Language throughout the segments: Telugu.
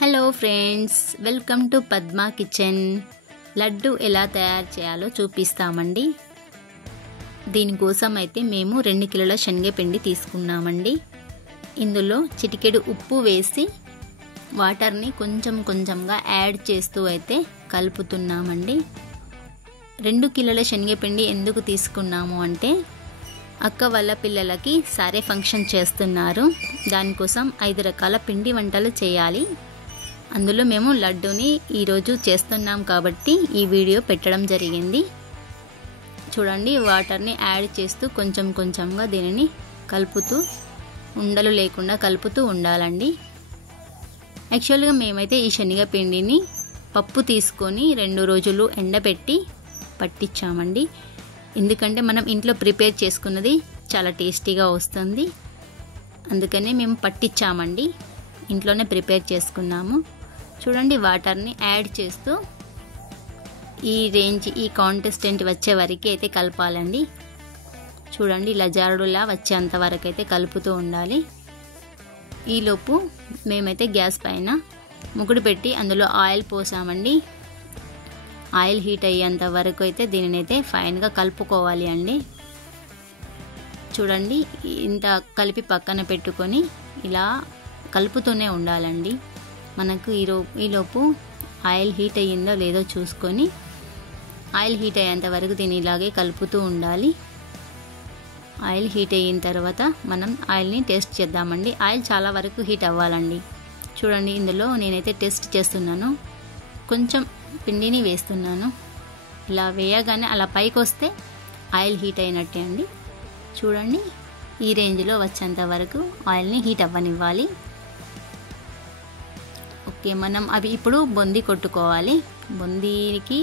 Hello friends, welcome to Padma kitchen. Laddu ఎలా తయారు చేయాలో చూపిస్తామండి. దీనికోసం అయితే మేము 2 కిలోల శనగపిండి తీసుకున్నామండి. ఇందులో చిటికెడు ఉప్పు వేసి వాటర్ని కొంచెం కొంచెంగా యాడ్ చేస్తూ అయితే కలుపుతున్నామండి. 2 కిలోల శనగపిండి ఎందుకు తీసుకున్నాము అంటే అక్క వాళ్ళ పిల్లలకి సారే ఫంక్షన్ చేస్తున్నారు. దానికోసం 5 రకాల పిండి వంటలు చేయాలి. అందులో మేము లడ్డూని ఈరోజు చేస్తున్నాం కాబట్టి ఈ వీడియో పెట్టడం జరిగింది. చూడండి, వాటర్ని యాడ్ చేస్తూ కొంచెం కొంచెంగా దీనిని కలుపుతూ ఉండలు లేకుండా కలుపుతూ ఉండాలండి. యాక్చువల్గా మేమైతే ఈ శనగపిండిని పప్పు తీసుకొని 2 రోజులు ఎండబెట్టి పట్టించామండి. ఎందుకంటే మనం ఇంట్లో ప్రిపేర్ చేసుకున్నది చాలా టేస్టీగా వస్తుంది. అందుకనే మేము పట్టించామండి, ఇంట్లోనే ప్రిపేర్ చేసుకున్నాము. చూడండి, వాటర్ని యాడ్ చేస్తూ ఈ కాన్సిస్టెంట్ వచ్చే వరకు అయితే కలపాలండి. చూడండి, ఇలా జారుడులా వచ్చేంత వరకు అయితే కలుపుతూ ఉండాలి. ఈలోపు మేమైతే గ్యాస్ పైన ముగ్గుడు పెట్టి అందులో ఆయిల్ పోసామండి. ఆయిల్ హీట్ అయ్యేంత వరకు అయితే దీనిని అయితే ఫైన్గా కలుపుకోవాలి అండి. చూడండి, ఇంత కలిపి పక్కన పెట్టుకొని ఇలా కలుపుతూనే ఉండాలండి. మనకు ఈలోపు ఆయిల్ హీట్ అయ్యిందో లేదో చూసుకొని ఆయిల్ హీట్ అయ్యేంత వరకు దీన్ని ఇలాగే కలుపుతూ ఉండాలి. ఆయిల్ హీట్ అయిన తర్వాత మనం ఆయిల్ని టేస్ట్ చేద్దామండి. ఆయిల్ చాలా వరకు హీట్ అవ్వాలండి. చూడండి, ఇందులో నేనైతే టేస్ట్ చేస్తున్నాను. కొంచెం పిండిని వేస్తున్నాను. ఇలా వేయగానే అలా పైకి వస్తే ఆయిల్ హీట్ అయినట్టే అండి. చూడండి, ఈ రేంజ్లో వచ్చేంత వరకు ఆయిల్ని హీట్ అవ్వనివ్వాలి. ఓకే, మనం అవి ఇప్పుడు బొంది కొట్టుకోవాలి. బొందీకి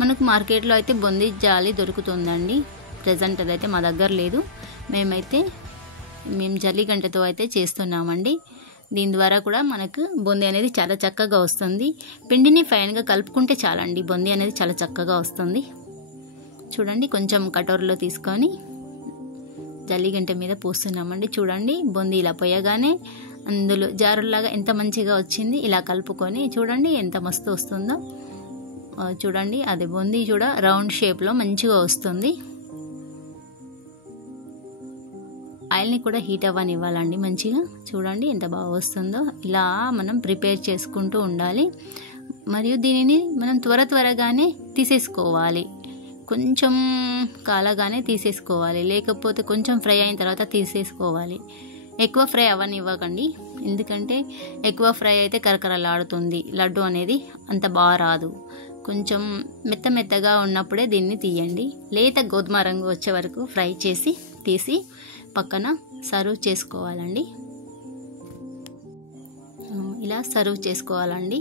మనకు మార్కెట్లో అయితే బొంది జాలి దొరుకుతుందండి. ప్రజెంట్ అదైతే మా దగ్గర లేదు. మేము జల్లిగంటతో అయితే చేస్తున్నామండి. దీని ద్వారా కూడా మనకు బొంది అనేది చాలా చక్కగా వస్తుంది. పిండిని ఫైన్గా కలుపుకుంటే చాలండి, బొంది అనేది చాలా చక్కగా వస్తుంది. చూడండి, కొంచెం కటోరలో తీసుకొని జల్లిగంట మీద పోస్తున్నామండి. చూడండి, బొంది ఇలా పోయగానే అందులో జారులాగా ఎంత మంచిగా వచ్చింది. ఇలా కలుపుకొని చూడండి ఎంత మస్తు వస్తుందో. చూడండి, అది బొంది కూడా రౌండ్ షేప్లో మంచిగా వస్తుంది. ఆయిల్ని కూడా హీట్ అవ్వనివ్వాలండి మంచిగా. చూడండి ఎంత బాగా వస్తుందో. ఇలా మనం ప్రిపేర్ చేసుకుంటూ ఉండాలి. మరియు దీనిని మనం త్వరగానే తీసేసుకోవాలి. కొంచెం కాలగానే తీసేసుకోవాలి, లేకపోతే కొంచెం ఫ్రై అయిన తర్వాత తీసేసుకోవాలి. ఎక్కువ ఫ్రై అవ్వనివ్వకండి, ఎందుకంటే ఎక్కువ ఫ్రై అయితే కరకరలాడుతుంది. లడ్డు అనేది అంత బాగా రాదు. కొంచెం మెత్తగా ఉన్నప్పుడే దీన్ని తీయండి. లేత గోధుమ రంగు వచ్చే వరకు ఫ్రై చేసి తీసి పక్కన సర్వ్ చేసుకోవాలండి. ఇలా సర్వ్ చేసుకోవాలండి.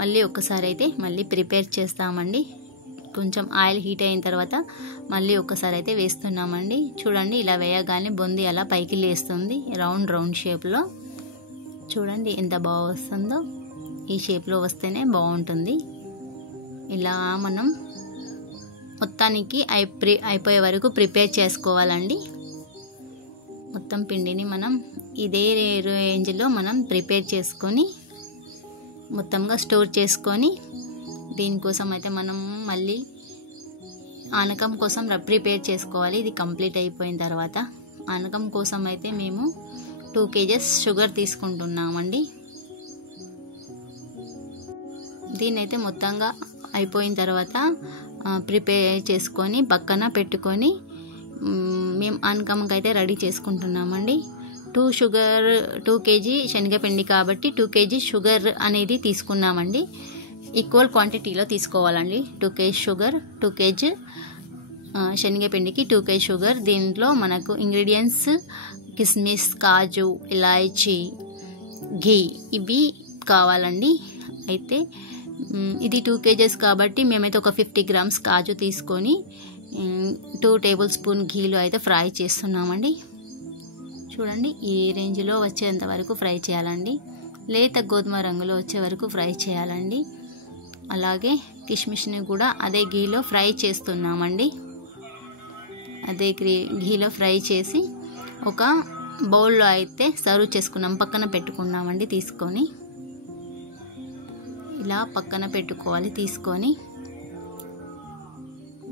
మళ్ళీ ఒక్కసారి అయితే మళ్ళీ ప్రిపేర్ చేస్తామండి. కొంచెం ఆయిల్ హీట్ అయిన తర్వాత మళ్ళీ ఒక్కసారి అయితే వేస్తున్నామండి. చూడండి, ఇలా వేయగానే బొంది అలా పైకి లేస్తుంది రౌండ్ షేప్లో. చూడండి ఎంత బాగా వస్తుందో. ఈ షేప్లో వస్తేనే బాగుంటుంది. ఇలా మనం మొత్తానికి అయిపోయే వరకు ప్రిపేర్ చేసుకోవాలండి. మొత్తం పిండిని మనం ఇదే రేంజ్లో మనం ప్రిపేర్ చేసుకొని మొత్తంగా స్టోర్ చేసుకొని, దీనికోసం అయితే మనం మళ్ళీ ఆనకం కోసం ప్రిపేర్ చేసుకోవాలి. ఇది కంప్లీట్ అయిపోయిన తర్వాత ఆనకం కోసం అయితే మేము 2 kgs షుగర్ తీసుకుంటున్నామండి. దీన్నైతే మొత్తంగా అయిపోయిన తర్వాత ప్రిపేర్ చేసుకొని పక్కన పెట్టుకొని మేము ఆనకంకి అయితే రెడీ చేసుకుంటున్నామండి. 2 kg శనగపిండి కాబట్టి 2 kg షుగర్ అనేది తీసుకున్నామండి. ఈక్వల్ క్వాంటిటీలో తీసుకోవాలండి. 2 kg sugar, 2 kg శనగపిండికి 2 kg sugar. దీంట్లో మనకు ఇంగ్రీడియంట్స్ కిస్మిస్, కాజు, ఇలాయచీ, ఘీ ఇవి కావాలండి. అయితే ఇది 2 kgs కాబట్టి మేమైతే ఒక 50 grams కాజు తీసుకొని 2 tablespoon ఘీలో అయితే ఫ్రై చేస్తున్నామండి. చూడండి, ఈ రేంజ్లో వచ్చేంత వరకు ఫ్రై చేయాలండి. లేత గోధుమ రంగులో వచ్చే వరకు ఫ్రై చేయాలండి. అలాగే కిస్మిస్ని కూడా అదే ఘీలో ఫ్రై చేస్తున్నామండి. అదే ఘీలో ఫ్రై చేసి ఒక బౌల్లో అయితే సర్వ్ చేసుకున్నాం, పక్కన పెట్టుకున్నామండి తీసుకొని. ఇలా పక్కన పెట్టుకోవాలి తీసుకొని.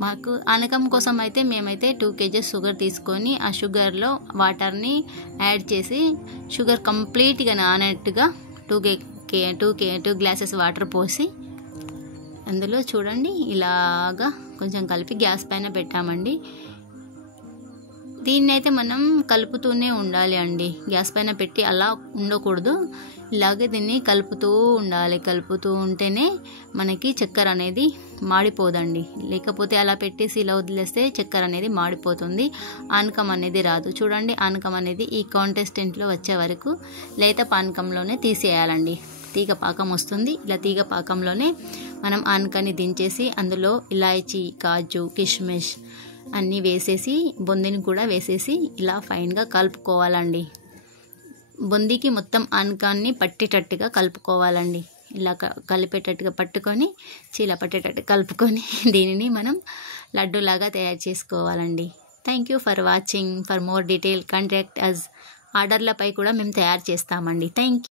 మాకు ఆనకం కోసం అయితే మేమైతే 2 kgs షుగర్ తీసుకొని ఆ షుగర్లో వాటర్ని యాడ్ చేసి షుగర్ కంప్లీట్గా నానట్టుగా 2 గ్లాసెస్ వాటర్ పోసి అందులో చూడండి ఇలాగా కొంచెం కలిపి గ్యాస్ పైన పెట్టామండి. దీన్ని అయితే మనం కలుపుతూనే ఉండాలి అండి, గ్యాస్ పైన పెట్టి అలా ఉండకూడదు. ఇలాగే దీన్ని కలుపుతూ ఉండాలి. కలుపుతూ ఉంటేనే మనకి చక్కెర అనేది మాడిపోదండి. లేకపోతే అలా పెట్టేసి ఇలా వదిలేస్తే చక్కెర అనేది మాడిపోతుంది, ఆనకం అనేది రాదు. చూడండి ఆనకం అనేది ఈ కాంటెస్టెంట్లో వచ్చే వరకు లేత పానకంలోనే తీసేయాలండి. తీగ పాకం వస్తుంది. ఇలా తీగ పాకంలోనే మనం ఆనకాన్ని దించేసి అందులో ఇలాయచీ, కాజు, కిష్మిష్ అన్నీ వేసేసి బొందిని కూడా వేసేసి ఇలా ఫైన్గా కలుపుకోవాలండి. బొందికి మొత్తం ఆనకాన్ని పట్టేటట్టుగా కలుపుకోవాలండి. ఇలా కలిపేటట్టుగా పట్టుకొని చీల పట్టేటట్టు కలుపుకొని దీనిని మనం లడ్డూలాగా తయారు చేసుకోవాలండి. Thank you for watching. For more detail contact us. ఆర్డర్లపై కూడా మేము తయారు చేస్తామండి. Thank you.